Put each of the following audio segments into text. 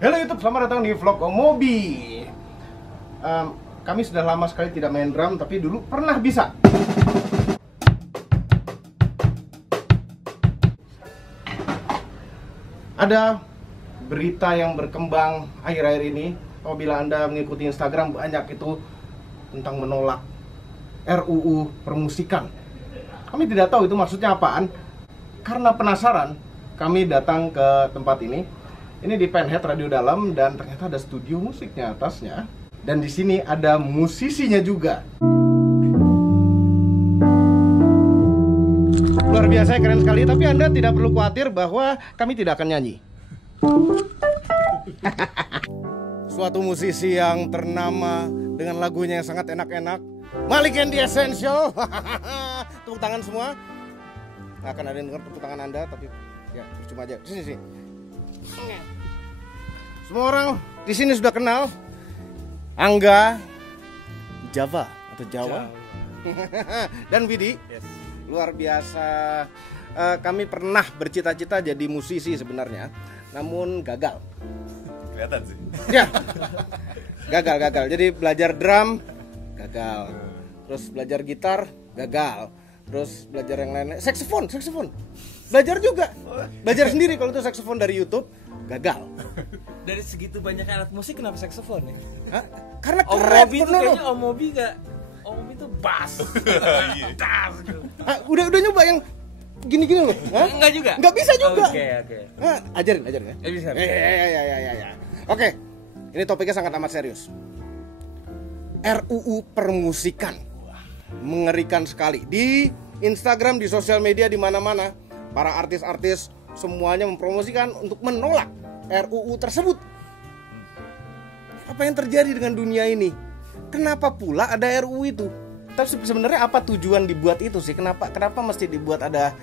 Halo YouTube, selamat datang di vlog Mobi. Kami sudah lama sekali tidak main drum, tapi dulu pernah bisa. Ada berita yang berkembang akhir-akhir ini. Apabila Anda mengikuti Instagram, banyak itu tentang menolak RUU permusikan. Kami tidak tahu itu maksudnya apaan. Karena penasaran, kami datang ke tempat ini. Ini di Penhead Radio Dalam, dan ternyata ada studio musiknya atasnya. Dan di sini ada musisinya juga. Luar biasa, keren sekali. Tapi Anda tidak perlu khawatir bahwa kami tidak akan nyanyi. Suatu musisi yang ternama dengan lagunya yang sangat enak-enak, Malik and the Essential. Tepuk tangan semua. Nggak akan ada yang dengar tepuk tangan Anda, tapi ya cuma aja. Sini. Semua orang di sini sudah kenal Angga Java atau Jawa. Dan Widi. Yes. Luar biasa. Kami pernah bercita-cita jadi musisi sebenarnya, namun gagal. Kelihatan sih. Ya. Gagal. Jadi belajar drum gagal. Terus belajar gitar gagal. Terus belajar yang lainnya, saksofon. Belajar juga. Belajar sendiri kalau itu saksofon dari YouTube, gagal. Dari segitu banyak alat musik kenapa saksofon ya? Hah? Karena Om keren. Mobi itu kayaknya Om Mobi gak. Om Mobi itu bass. Udah nyoba yang gini-gini loh. Hah? Enggak juga? Enggak bisa juga. Oke. Nah, ajarin ya. Bisa. Ya. Oke. Ini topiknya sangat amat serius. RUU permusikan. Mengerikan sekali. Di Instagram, di sosial media, di mana-mana, para artis-artis semuanya mempromosikan untuk menolak RUU tersebut. Apa yang terjadi dengan dunia ini? Kenapa pula ada RUU itu? Tapi sebenarnya apa tujuan dibuat itu sih? Kenapa mesti dibuat ada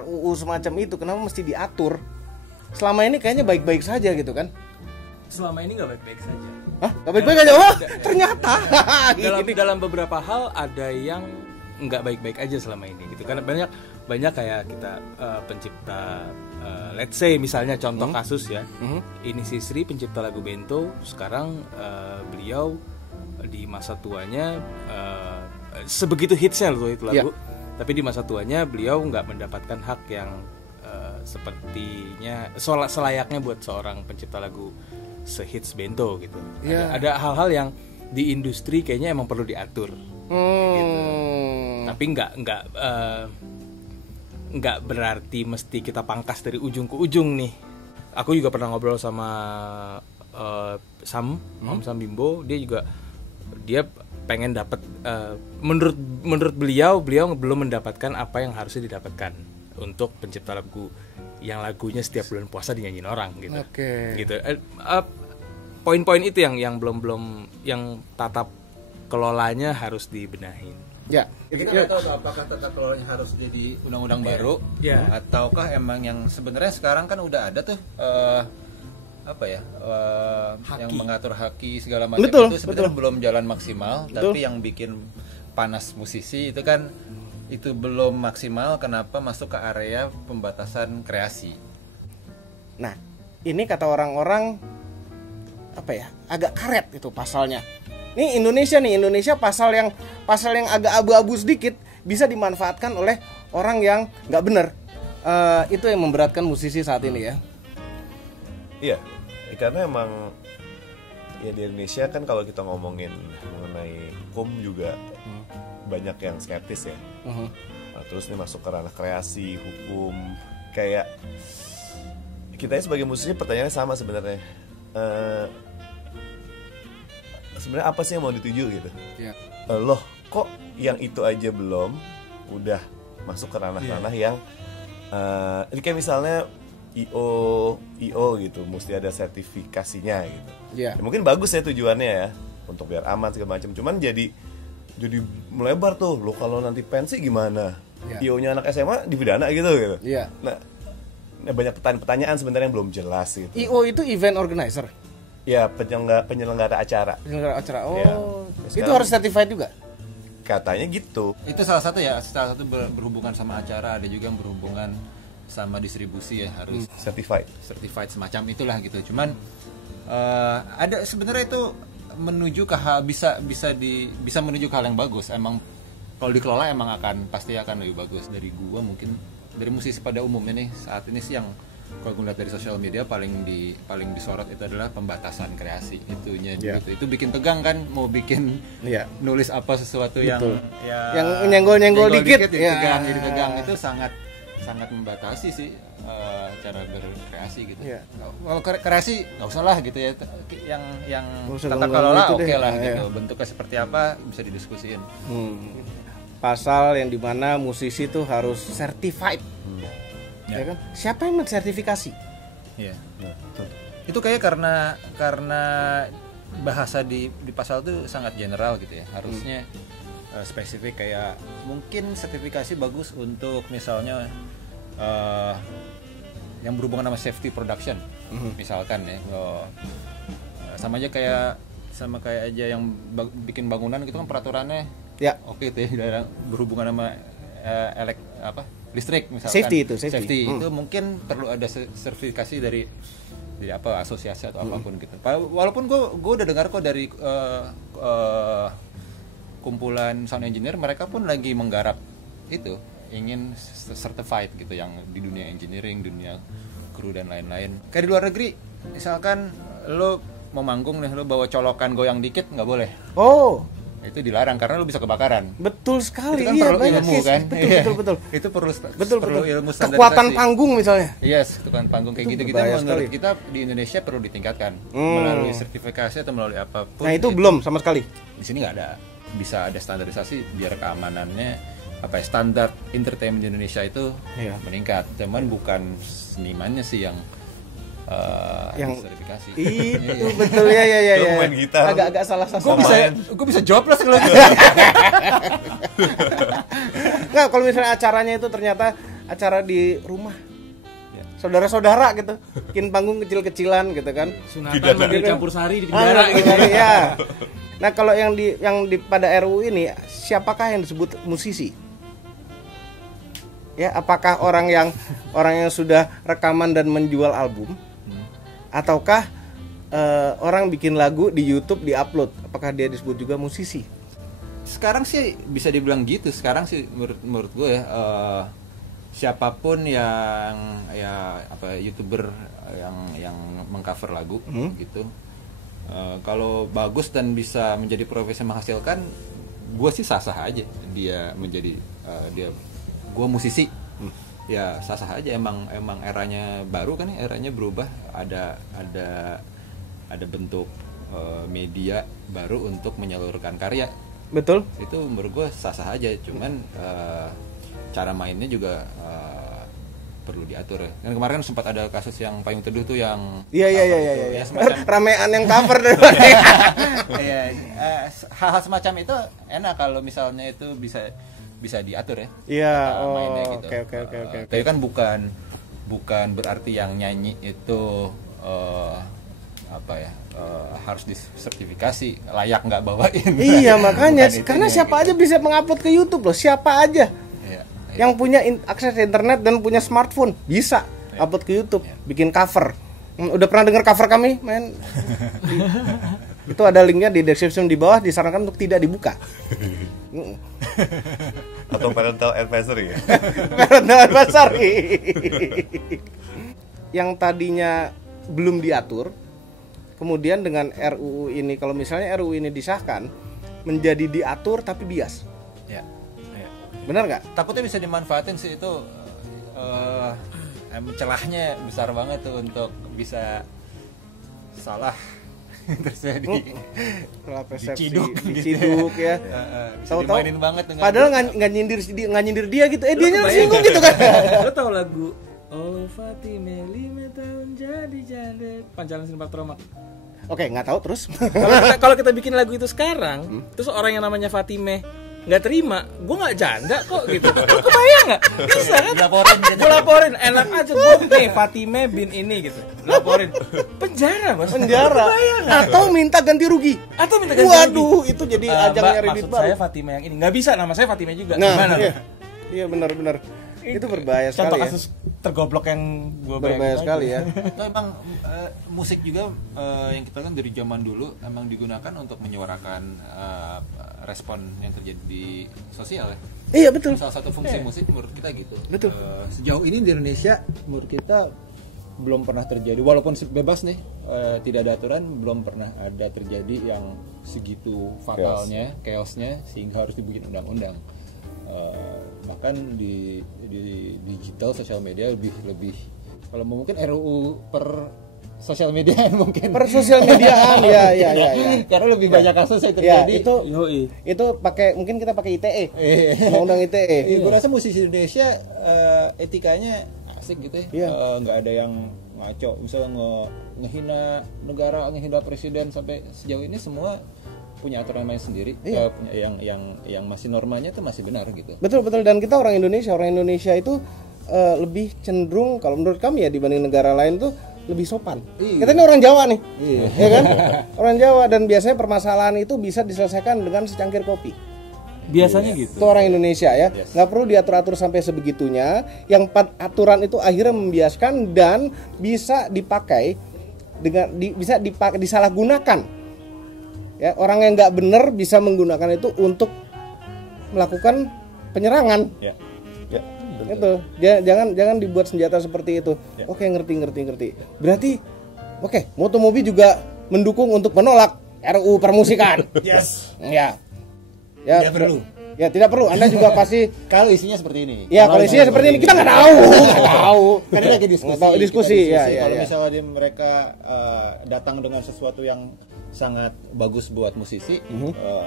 RUU semacam itu? Kenapa mesti diatur? Selama ini kayaknya baik-baik saja gitu kan? Selama ini gak baik-baik saja. Hah? Gak baik-baik aja? Oh, ternyata dalam beberapa hal ada yang nggak baik-baik aja selama ini gitu. Karena banyak kayak kita pencipta let's say misalnya contoh kasus ya. Ini si Sri pencipta lagu Bento, sekarang beliau di masa tuanya sebegitu hitsnya loh itu lagu. Tapi di masa tuanya beliau nggak mendapatkan hak yang sepertinya selayaknya buat seorang pencipta lagu sehits Bento gitu. Ada hal-hal yang di industri kayaknya emang perlu diatur. Gitu. Tapi nggak berarti mesti kita pangkas dari ujung ke ujung nih. Aku juga pernah ngobrol sama Om Sam Bimbo. Dia pengen dapat menurut beliau belum mendapatkan apa yang harusnya didapatkan untuk pencipta lagu yang lagunya setiap bulan puasa dinyanyiin orang gitu. Gitu. Poin-poin itu yang belum yang tata kelolanya harus dibenahin. Ya. Kita nggak tahu apakah tata kelolanya harus jadi undang-undang baru, ataukah emang yang sebenarnya sekarang kan udah ada tuh yang mengatur haki segala macam itu sebenarnya belum jalan maksimal. Tapi yang bikin panas musisi itu kan itu belum maksimal. Kenapa masuk ke area pembatasan kreasi? Nah, ini kata orang-orang agak karet itu pasalnya. Ini Indonesia pasal yang agak abu-abu sedikit bisa dimanfaatkan oleh orang yang nggak benar. Itu yang memberatkan musisi saat ini ya. Iya, karena emang ya di Indonesia kan kalau kita ngomongin mengenai hukum juga banyak yang skeptis ya. Terus ini masuk ke ranah kreasi, hukum, kayak kita sebagai musisi pertanyaannya sama sebenarnya. Sebenarnya apa sih yang mau dituju gitu? Loh, kok yang itu aja belum udah masuk ke ranah-ranah yang ini kayak misalnya IO gitu, mesti ada sertifikasinya gitu. Ya, mungkin bagus ya tujuannya ya, untuk biar aman segala macam. Cuman jadi melebar tuh. Lo kalau nanti pensi gimana? IO-nya anak SMA dipidana gitu. Nah, banyak pertanyaan sebenarnya yang belum jelas gitu. IO itu event organizer. Ya, penyelenggara acara. Oh, ya. Itu harus certified juga? Katanya gitu. Itu salah satu berhubungan sama acara, ada juga yang berhubungan sama distribusi ya harus certified semacam itulah gitu. Cuman ada sebenarnya itu menuju ke hal bisa menuju ke hal yang bagus. Emang kalau dikelola emang pasti akan lebih bagus. Dari gua mungkin dari musisi pada umumnya nih saat ini sih yang kalau gue lihat dari sosial media paling disorot itu adalah pembatasan kreasi itunya gitu. Itu bikin tegang kan mau bikin nulis apa sesuatu yang nyenggol dikit ya. Tegang itu sangat membatasi sih cara berkreasi gitu. Kalau kreasi nggak usah lah gitu ya. Yang tata kelola oke lah gitu. Bentuknya seperti apa bisa didiskusiin. Pasal yang dimana musisi tuh harus certified. Ya kan? Siapa yang mensertifikasi? Iya. Itu kayak karena bahasa di pasal itu sangat general gitu ya. Harusnya spesifik kayak mungkin sertifikasi bagus untuk misalnya yang berhubungan sama safety production. Misalkan ya. Sama kayak aja yang bikin bangunan gitu kan peraturannya. Ya. Oke itu ya berhubungan sama listrik misalkan safety itu mungkin perlu ada sertifikasi dari asosiasi atau apapun gitu. Walaupun gue udah dengar kok dari kumpulan sound engineer, mereka pun lagi menggarap itu ingin certified gitu yang di dunia engineering, dunia kru dan lain-lain. Kayak di luar negeri misalkan lo mau manggung nih, lo bawa colokan goyang dikit nggak boleh. Itu dilarang karena lu bisa kebakaran. Betul sekali. Itu kan perlu ilmu kan. Betul. Itu perlu ilmu standarisasi. Kekuatan panggung misalnya. Yes, kekuatan panggung kayak gitu menurut sekali. Kita di Indonesia perlu ditingkatkan melalui sertifikasi atau melalui apapun. Nah, itu belum sama sekali. Di sini nggak ada. Bisa ada standarisasi biar keamanannya standar entertainment di Indonesia itu meningkat. Cuman bukan senimannya sih yang sertifikasi. Itu betul ya. Main gitar. Agak salah sasaran. Gue bisa jawab lah kalau gitu. Nggak, kalau misalnya acaranya itu ternyata acara di rumah. Saudara-saudara gitu. Bikin panggung kecil-kecilan gitu kan. Sunatan mandi campur sari di penjara gitu. Ya. Nah, kalau yang di pada RUU ini siapakah yang disebut musisi? Ya, apakah orang yang sudah rekaman dan menjual album? Ataukah orang bikin lagu di YouTube diupload, apakah dia disebut juga musisi? Sekarang sih bisa dibilang gitu. Sekarang sih menurut gue ya siapapun yang YouTuber yang mengcover lagu gitu, kalau bagus dan bisa menjadi profesi menghasilkan, gue sih sah-sah aja dia menjadi gue musisi. Ya sah-sah aja, emang eranya baru kan, eranya berubah, ada bentuk media baru untuk menyalurkan karya. Betul. Itu menurut gue sah-sah aja, cuman cara mainnya juga perlu diatur. Dan kemarin sempat ada kasus yang Payung Teduh tuh yang ya ramean yang cover daripada hal-hal semacam itu enak kalau misalnya itu bisa diatur ya. Iya, gitu. Oke. Tapi kan bukan berarti yang nyanyi itu harus disertifikasi layak nggak bawain. Iya, makanya karena siapa aja bisa mengupload ke YouTube loh, siapa aja. Yang punya akses internet dan punya smartphone bisa upload ke YouTube, bikin cover. Udah pernah dengar cover kami, men? Itu ada linknya di description di bawah, disarankan untuk tidak dibuka. Atau parental advisory ya. Parental advisory. Yang tadinya belum diatur, kemudian dengan RUU ini, kalau misalnya RUU ini disahkan, menjadi diatur tapi bias. Ya. Benar nggak? Takutnya bisa dimanfaatin sih itu. Celahnya besar banget tuh untuk bisa salah terjadi, diciduk ya. Tahu-tahu banget dengan padahal nggak nyindir dia gitu. Dia nyinggung gitu kan. Lo tau lagu Oh Fatime 5 tahun jadi janda Pancaran Sinpak Tromak? Oke, nggak tahu terus. Kalau kita bikin lagu itu sekarang, terus orang yang namanya Fatime nggak terima, gue nggak janda kok gitu. Lo kebayang nggak? Bisa kan? Gue laporin, enak aja gue nih Fatime bin ini gitu. Laporin, penjara mas. Penjara. Atau minta ganti rugi. Waduh, itu jadi ajang nyari duit baru. Maksud saya Fatime yang ini nggak bisa, nama saya Fatime juga. Nah, gimana? Iya benar. Itu berbahaya Contoh sekali ya. kasus tergoblok yang gue Berbahaya sekali ya. Nah, emang musik juga yang kita kan dari zaman dulu emang digunakan untuk menyuarakan respon yang terjadi di sosial ya. Iya betul. Salah satu fungsi musik menurut kita gitu. Betul. Sejauh ini di Indonesia menurut kita belum pernah terjadi, walaupun bebas nih, tidak ada aturan, belum pernah ada terjadi yang segitu fatalnya, chaosnya sehingga harus dibikin undang-undang. Bahkan di digital sosial media lebih kalau mungkin RUU per sosial media mungkin Per sosial mediaan ya. karena lebih banyak kasus yang Ya, terjadi. itu pakai mungkin kita pakai ITE. Undang-undang ITE. Gue rasa musisi Indonesia etikanya asik gitu ya. Iya. Nggak ada yang ngaco, misalnya ngehina negara, ngehina presiden, sampai sejauh ini semua punya aturan main sendiri. Iya. Punya yang masih normanya tuh masih benar gitu. Betul dan kita orang Indonesia itu lebih cenderung kalau menurut kami ya dibanding negara lain tuh lebih sopan. Iya. Kita ini orang Jawa nih. Iya. Ya kan? Orang Jawa dan biasanya permasalahan itu bisa diselesaikan dengan secangkir kopi. Biasanya gitu. Itu orang Indonesia ya. Nggak perlu diatur-atur sampai sebegitunya. Yang aturan itu akhirnya membiaskan dan bisa dipakai dengan bisa disalahgunakan. Ya, orang yang nggak benar bisa menggunakan itu untuk melakukan penyerangan. Ya. Itu jangan dibuat senjata seperti itu. Oke, ngerti. Berarti oke, Motomobi juga mendukung untuk menolak RUU permusikan. Yes. Ya. Tidak perlu. Ya, tidak perlu. Anda juga pasti Kalau isinya seperti ini. ya kalau isinya seperti ini kita nggak tahu. Karena lagi diskusi. Nggak tahu, diskusi. Ya. Kalau misalnya mereka datang dengan sesuatu yang sangat bagus buat musisi,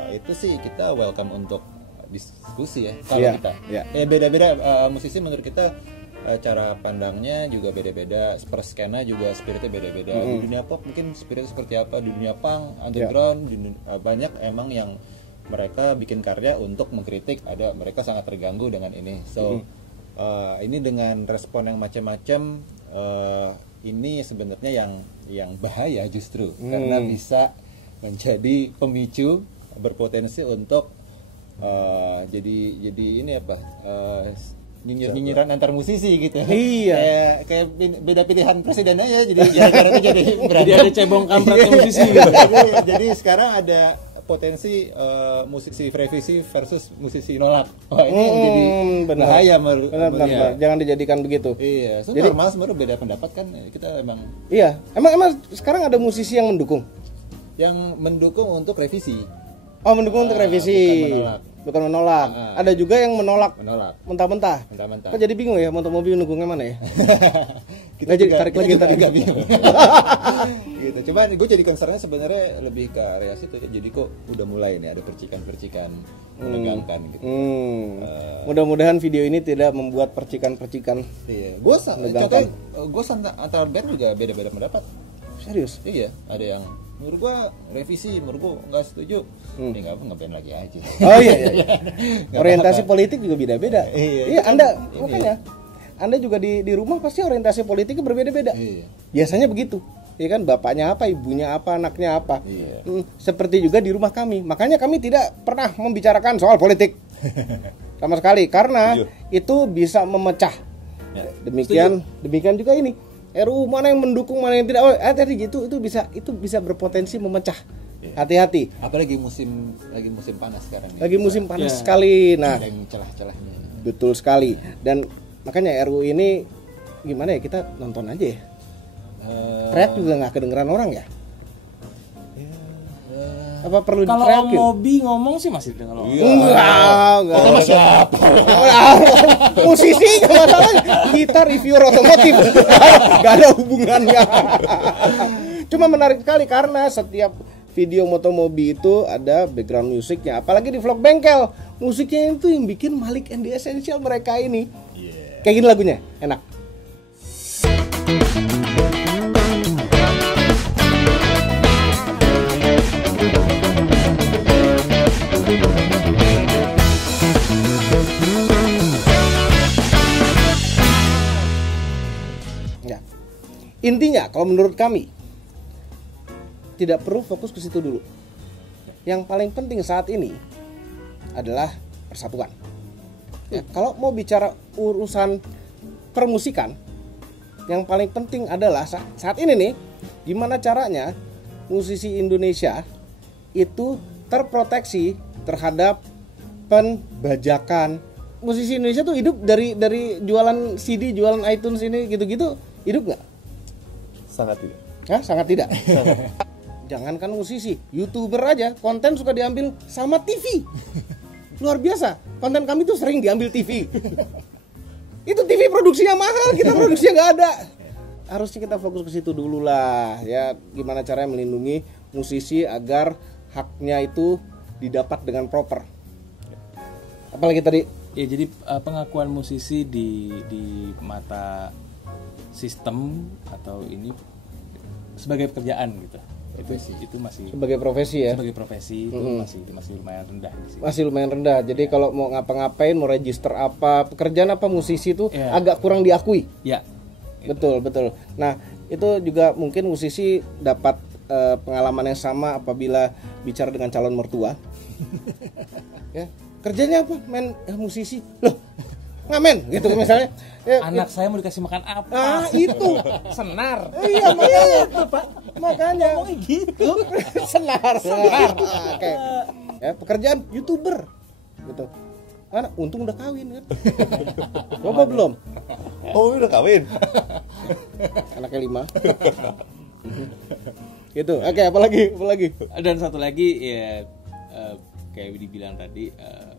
itu sih kita welcome untuk diskusi ya. Kalau Iya, kita, iya. ya beda-beda musisi menurut kita cara pandangnya juga beda-beda, per skena juga spiritnya beda-beda. Di dunia pop mungkin spiritnya seperti apa, di dunia punk, underground, banyak emang yang mereka bikin karya untuk mengkritik, ada mereka sangat terganggu dengan ini. So ini dengan respon yang macam-macam, ini sebenarnya yang bahaya justru karena bisa menjadi pemicu berpotensi untuk jadi ini apa nyinyir-nyinyiran antar musisi gitu. Iya. Kayak beda pilihan presiden aja jadi jadi Jadi ada cebong kampretnya musisi. jadi sekarang ada potensi musisi revisi versus musisi nolak. Wah, ini yang jadi benar. bahaya Benar. Jangan dijadikan begitu. Iya, so Jadi- normal sebenarnya beda pendapat kan kita emang Iya. Emang sekarang ada musisi yang mendukung. yang mendukung untuk revisi. Oh, mendukung untuk revisi. Bukan menolak. Ada juga yang menolak Menolak. mentah-mentah. Mentah-mentah. Kok jadi bingung ya Motomobi mendukungnya mana ya? Nggak jadi tarik lagi tadi. Gitu. Cuman gue jadi concernnya sebenarnya lebih ke area situ. Jadi kok udah mulai nih ada percikan-percikan menegangkan gitu. Mudah-mudahan video ini tidak membuat percikan-percikan. Iya. Gue Menegangkan. contohnya gue antara band juga beda-beda pendapat. Serius? Iya, ada yang menurut gue revisi, menurut gue nggak setuju. Ini nggak band lagi aja. Oh iya. Nggak Orientasi apa-apa. politik juga beda-beda. Iya, Anda ini. makanya Anda juga di rumah pasti orientasi politiknya berbeda-beda. Iya. Biasanya begitu. Ya kan, bapaknya apa, ibunya apa, anaknya apa. Iya. Seperti juga di rumah kami. Makanya kami tidak pernah membicarakan soal politik. Sama sekali karena itu bisa memecah. Ya, Demikian juga ini. RUU mana yang mendukung, mana yang tidak. Oh, tadi gitu itu bisa berpotensi memecah. Hati-hati. Apalagi musim panas sekarang. Lagi musim panas sekali. Nah, Ada yang celah-celahnya. betul sekali. Dan makanya RUU ini gimana ya, kita nonton aja ya. Teriak juga nggak kedengeran orang ya. Apa perlu Kalau diteriakin? Mobi ngomong sih masih dengan lo. Enggak. Sama siapa? Musisi nggak masalah. Kita reviewer otomotif. Gak ada hubungannya. Cuma menarik sekali karena setiap video Motomobi itu ada background musiknya. Apalagi di vlog bengkel, musiknya itu yang bikin Malik and the Essential mereka ini. Kayak gini lagunya, enak. Ya. Intinya kalau menurut kami tidak perlu fokus ke situ dulu. Yang paling penting saat ini adalah persatuan. Ya, kalau mau bicara urusan permusikan, yang paling penting adalah saat ini nih, gimana caranya musisi Indonesia itu terproteksi terhadap pembajakan. Musisi Indonesia tuh hidup dari jualan CD, jualan iTunes ini gitu-gitu, hidup nggak? Sangat tidak. Hah? Sangat tidak. Jangankan musisi, YouTuber aja konten suka diambil sama TV. Luar biasa. Konten kami tuh sering diambil TV. Itu TV produksinya mahal, kita produksinya nggak ada. Harusnya kita fokus ke situ dulu lah. Ya, gimana caranya melindungi musisi agar haknya itu didapat dengan proper. Apalagi tadi? Ya, jadi pengakuan musisi di mata sistem atau ini sebagai pekerjaan gitu. Itu masih Sebagai profesi ya. sebagai profesi itu masih lumayan rendah di sini. Masih lumayan rendah. Jadi kalau mau ngapa-ngapain, mau register apa, pekerjaan apa musisi itu Ya. agak kurang diakui. Ya. Betul. Nah, itu juga mungkin musisi dapat pengalaman yang sama apabila bicara dengan calon mertua. Ya, kerjanya apa? Main musisi. Loh, ngamen gitu misalnya. Ya, Anak saya mau dikasih makan apa? itu Senar. iya makanya itu Pak, makanya gitu. senar. Oke. Ya, pekerjaan YouTuber gitu. Anak untung udah kawin kan. Bapak belum? Oh, udah kawin. Anaknya 5. Gitu. Oke, apalagi? Dan satu lagi ya kayak dibilang tadi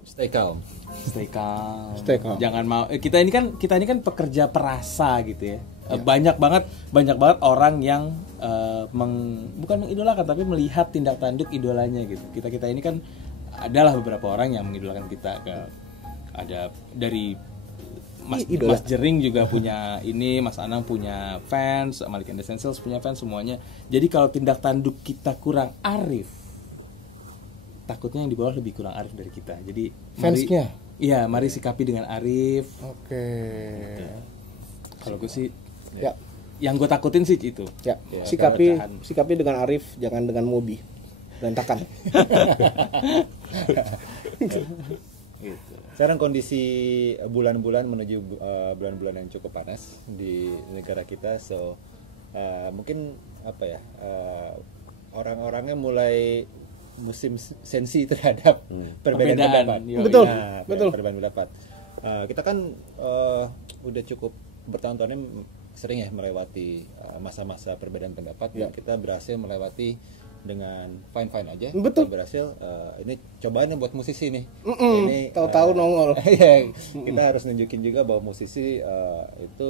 Stay calm. stay calm. Stay calm. Jangan mau kita ini kan pekerja perasa gitu ya. Banyak banget orang yang bukan mengidolakan tapi melihat tindak tanduk idolanya gitu. Kita ini kan adalah beberapa orang yang mengidolakan kita. Ada dari Mas Jering juga punya ini, Mas Anang punya fans, Malik and the Essentials punya fans, semuanya. Jadi kalau tindak tanduk kita kurang arif, takutnya yang di bawah lebih kurang arif dari kita. Jadi Fansnya? mari sikapi dengan arif. Oke. Kalau gue sih, Ya, yang gue takutin sih itu. ya. Sikapi dengan arif, jangan dengan mobi. Berantakan. Gitu. Sekarang kondisi bulan-bulan menuju bulan-bulan yang cukup panas di negara kita, so mungkin apa ya, orang-orangnya mulai musim sensi terhadap perbedaan pendapat. Betul, Nah, betul. Perbedaan pendapat. Kita kan udah cukup bertahun-tahun ini sering ya melewati masa-masa perbedaan pendapat. Ya. Kita berhasil melewati dengan fine-fine aja. Betul. Kita berhasil. Ini cobaan buat musisi nih. Ini tahu-tahu nongol. Iya, kita harus nunjukin juga bahwa musisi itu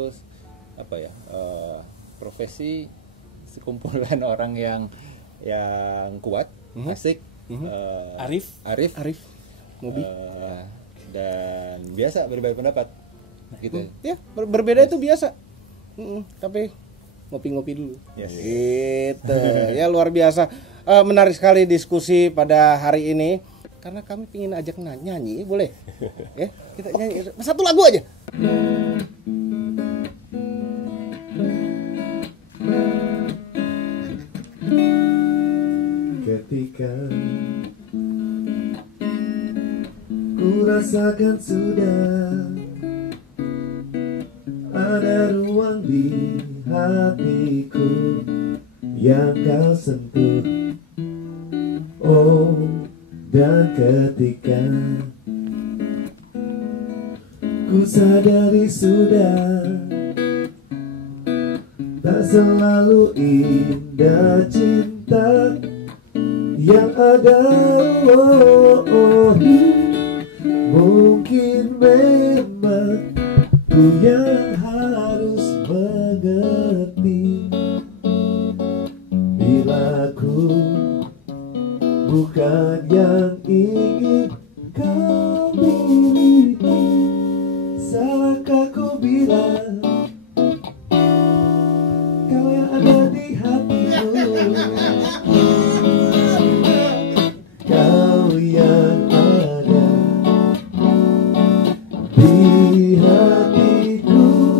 apa ya, profesi sekumpulan orang yang kuat, asik, arif, Mobi. dan biasa berbeda pendapat gitu. Ya, berbeda itu biasa. Tapi ngopi-ngopi dulu. Yes. Gitu. Ya, luar biasa. Menarik sekali diskusi pada hari ini. Karena kami ingin ajak nyanyi, boleh? Ya, kita nyanyi satu lagu aja. Ketika ku rasakan sudah ada ruang di hatiku yang kau sentuh. Oh, dan ketika ku sadari sudah tak selalu indah cinta yang ada. Mungkin memang ku yang harus mengerti bila ku bukan yang ingin kau miliki. Salahkah ku bilang kau yang ada di hatiku, kau yang ada di hatiku.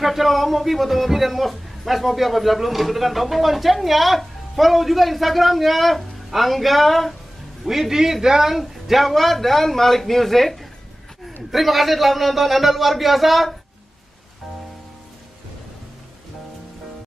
subscribe channel Om Mobi, Moto Mobi dan Mas Mobi apabila belum begitu tekan tombol loncengnya. Follow juga Instagramnya Angga, Widi dan Jawa dan Malik Music. Terima kasih telah menonton, Anda luar biasa.